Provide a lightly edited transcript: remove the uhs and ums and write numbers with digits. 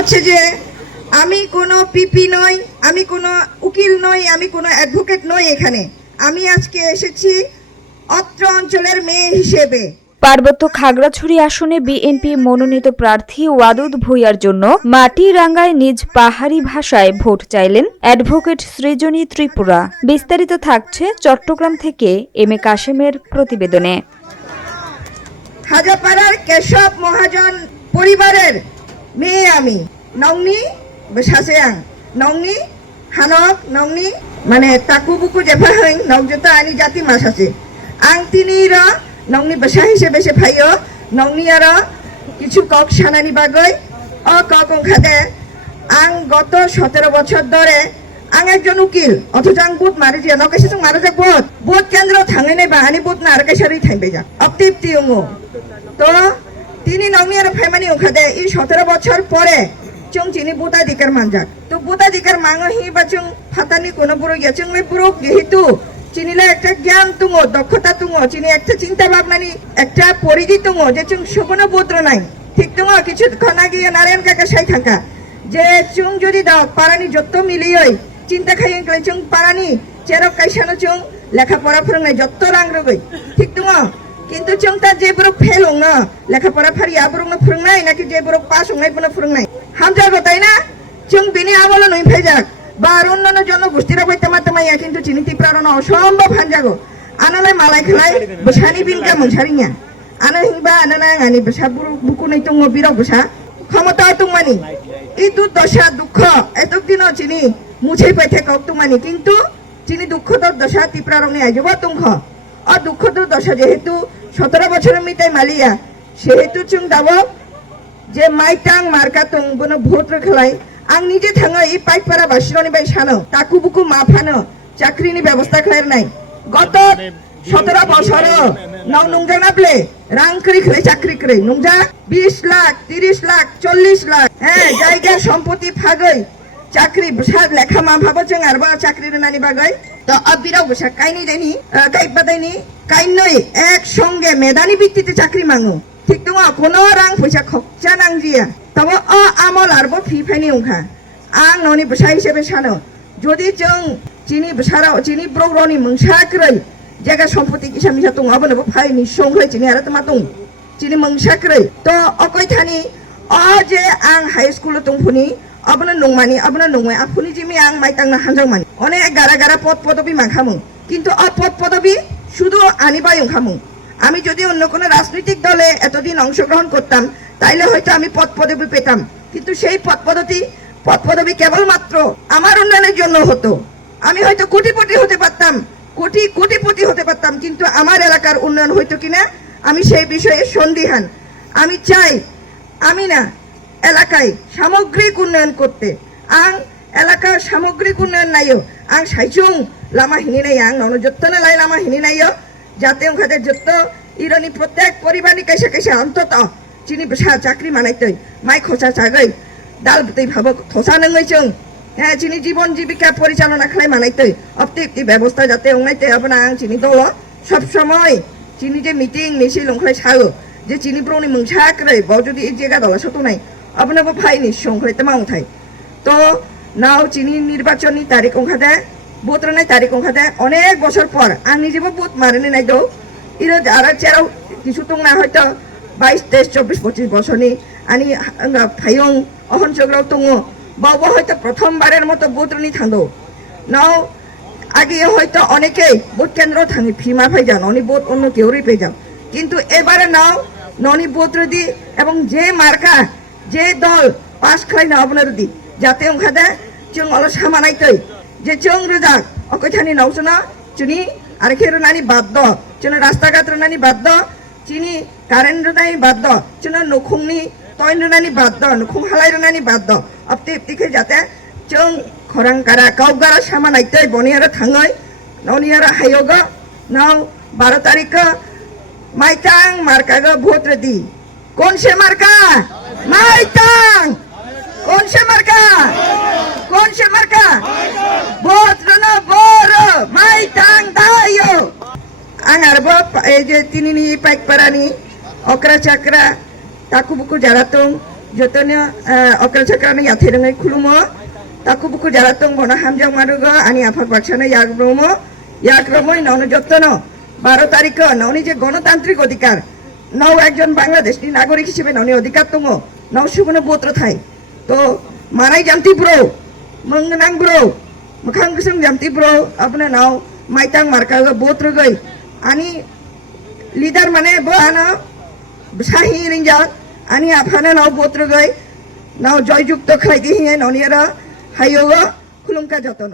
হচ্ছে যে আমি কোনো পিপি নই, আমি কোনো উকিল নই, আমি কোনো অ্যাডভোকেট নই। এখানে আমি আজকে এসেছি অত্র অঞ্চলের মেয়ে হিসেবে। পার্বত্য খাগড়াছড়ি আসনে বিএনপি মনোনীত প্রার্থী ওয়াদুদ ভূঁইয়ার জন্য মাটিরাঙ্গায় নিজ পাহাড়ি ভাষায় ভোট চাইলেন অ্যাডভোকেট সৃজনী ত্রিপুরা। বিস্তারিত থাকছে চট্টগ্রাম থেকে এম এ কাশেমের প্রতিবেদনে। হাজাপাড়ার কেশব মহাজন পরিবারের মেয়ে আমি। নংনি সাসেয়াং নংনি হানক নংনি মানে তাকু বুকু যেফা হইং নগজত আনি জাতি মাস আছে আং তিনি নংনি বেসা হিসেবে সে ভাইও নংনি আর কিছু কক সানানি বাগৈ কক ওখানে আং গত 17 বছর ধরে আং একজন উকিল অথচ আং বুথ মারি যে নকেশে जों মারা যাক বুথ কেন্দ্র থাঙে নাই বা আনি বুথ না আর কেসারি থাইবে যা অপটিপটি উঙ্গো তো তিনি নংনি আর ফেমানি ওখানে এই 17 বছর পরে जों चिनी बुताधिकार मानजाक तो बुताधिकार मांगो हि बा जों फातानि कोनो बुरो या जों ले बुरो जेहेतु चिनिले একটা জ্ঞান তুঙ্গো দক্ষতা তুঙ্গো চিনি একটা চিন্তা ভাবনানি একটা পরিধি তুঙ্গো যে जों সবনো বুত্র নাই ঠিক তুঙ্গো কিছু খনা গিয়ে নারায়ণ কাকা সাই থাকা যে जों যদি দাও পারানি যত মিলিয়ই চিন্তা খাইন কলে जों পারানি চেরক কাইসানো जों লেখাপড়া ফরংনাই যত রাং রগৈ ঠিক তুঙ্গো কিন্তু जों তা যে বুরো ফেল হংনা লেখাপড়া ফারি আবরংনো ফরংনাই নাকি যে বুরো পাস হংনাই বনো ফরংনাই হামজাগো তাই না जों बिनि आमल नई फेजाक बा अन्य जनगोष्ठीरा बैतामा तमाया किन्तु चिनि टिप्रारन असम्भव हानजागो आनालाय मालाय खलाय बसानि बिनका मोनसारिया आना हिंबा आनाना आनि बसा बुकु नै तंग बिराव बसा क्षमता तुमानि इतु दशा दुख एतक दिन चिनि मुछै पाइथे कक तुमानि किन्तु चिनि दुख तो दशा टिप्रारनि आइजोब तुंख अ दुख तो दशा जेहेतु 17 বছরের মিটাই মালিয়া সেহেতু जों दाबो যে মাইটাং মার্কা তং বনো ভোট রখলাই আং নিজে থাঙা এই পাইপারা বাসিরনি বাই সানো তাকু বুকু মাফানো চাকরিনি ব্যবস্থা খাইর নাই গত 17 বছর নং নংজা নাপলে রাং করি খলে চাকরি করে নংজা 20 লাখ 30 লাখ 40 লাখ হ্যাঁ জায়গা সম্পত্তি ফাগৈ চাকরি বসা লেখা মা ভাবো जों আরবা চাকরির নানি বাগৈ তো আবিরাও বসা কাইনি দেনি কাইবা দেনি কাইনই এক সঙ্গে মেধানি ভিত্তিতে চাকরি মাঙ্গো ঠিক দङ কোনো রাং পয়সা খরচা নাংজিয়া তবে আমল আরবো ফি ফাইনি ওখা आं ननि बसा हिसेबे सानो যদি जों चिनि बसाराव चिनि ब्रौरनि मोंसाख्रै जायगा सम्पत्ति किसा मिसा दङ अबनबो फाइनि संख्रै चिनि आरो तमा दङ चिनि मोंसाख्रै तो अकय थानि जे आं हाई स्कुल दंफुनि अबनो नंमानि अबनो नंमाय आफुनि जिमि आं माइतांना हानजांमानि अनेक गारा गारा पद पदबि मांखामु किन्तु पद पदबि শুধু আনিবাই ওখামু আমি যদি অন্য কোনো রাজনৈতিক দলে এতদিন অংশগ্রহণ করতাম তাইলে হয়তো আমি পদ পদবি পেতাম কিন্তু সেই পদ পদবি কেবলমাত্র আমার উন্নয়নের জন্য হতো আমি হয়তো কোটিপতি হতে পারতাম কোটিপতি হতে পারতাম কিন্তু আমার এলাকার উন্নয়ন হইতো কিনা আমি সেই বিষয়ে সন্দিহান আমি চাই আমি না এলাকায় সামগ্রিক উন্নয়ন করতে আং এলাকার সামগ্রিক উন্নয়ন নাইও আং সাইজুং লামা হিনি নাই আং ননজত্তনে লাই লামা হিনি নাইও যাতে ওখানে যত ইরানি প্রত্যেক পরিবারনি কাইসা কাইসা অন্তত চিনি বসা চাকরি মানাইতই মাই খোঁচা চাগৈ ডাল বতৈ ভাবক থসা নङै जों হ্যাঁ চিনি জীবন জীবিকা পরিচালনা খালাই মানাইতই অপটিপটি ব্যবস্থা যাতে ওংনাইতে আপনা আং চিনি দল সব সময় চিনি যে মিটিং মিছিল ওংখাই সাগো যে চিনি ব্রনি মোংসাক্रै ব যদি এই জায়গা দলা সতো নাই আপনাবো ফাইনি সংখ্रै তে মাউथाय তো নাও চিনি নির্বাচনী তারিখ ওংখাদে বুথ রানাই তারিখ ওখানে অনেক বছর পর আং নিজেবো বুথ মারিনি নাই দৌ ইরো যারা চেরাও কিছু দং না হয়তো 22 23 24 25 বছরনি আনি ফাইং অহন চগ্রাও দङ বাবো হয়তো প্রথমবারের মতো বুথ রানি থাंदो নাও আগে হয়তো অনেকেই বুথ কেন্দ্র থাঙি ফিমা ফাই যান অনি বুথ অন্য কেউরি পেয়ে যাও কিন্তু এবারে নাও ননি বুথ রদি এবং যে মার্কা যে দল পাস খাই না আপনারদি যাতে ওখানে जों অল সামানাইতই যে जों রোজাক অকৈথানি নাওসনা চিনি আর খের নানি বাদ্য চিনি রাস্তাঘাট নানি বাদ্য চিনি কারেন্ট নানি বাদ্য চিনি নখুংনি তয়ন নানি বাদ্য নখুং হালাই নানি বাদ্য অপটিপটিকে যাতে जों খরাংকারা কাউগারা সামানাইতই বনিয়ারা থাङै ননিয়ারা হাইয়োগ নাও 12 তারিখ মাইতাং মার্কাগো ভোট রেদি কোন সে মার্কা মাইতাং কোন সে মার্কা ভোট রনো বড় মাইতাং দাইও আং আরবো এই যে তিনিনি পাইকপারানি অকরা চাকরা তাকুবুকু যারা তং যতনে অকল সাকানো ইয়াথেরঙে খুলুমো তাকু বুকু যারা তং বনা হামজাং মারুগো আনি আফাক বাক্সানো ইয়াগ্রমই নন যতন 12 তারিখ ননি যে গণতান্ত্রিক অধিকার নও একজন বাংলাদেশি নাগরিক হিসেবে ননি অধিকার তং নও সুবনে বোত্র থাই তো মারাই জানতি ব্রো মংনাং ব্রো মখাং গসং জানতি ব্রো আপনা নাও মাইতাং মার্কা বোত্র গই আনি লিডার মানে বো আনা সাহি রিংজাক আনি আফানা নাও বোত্র গই নাও জয়যুক্ত খাইদি হিয়ে ননিয়ারা হাইয়োগো খুলুমকা যতন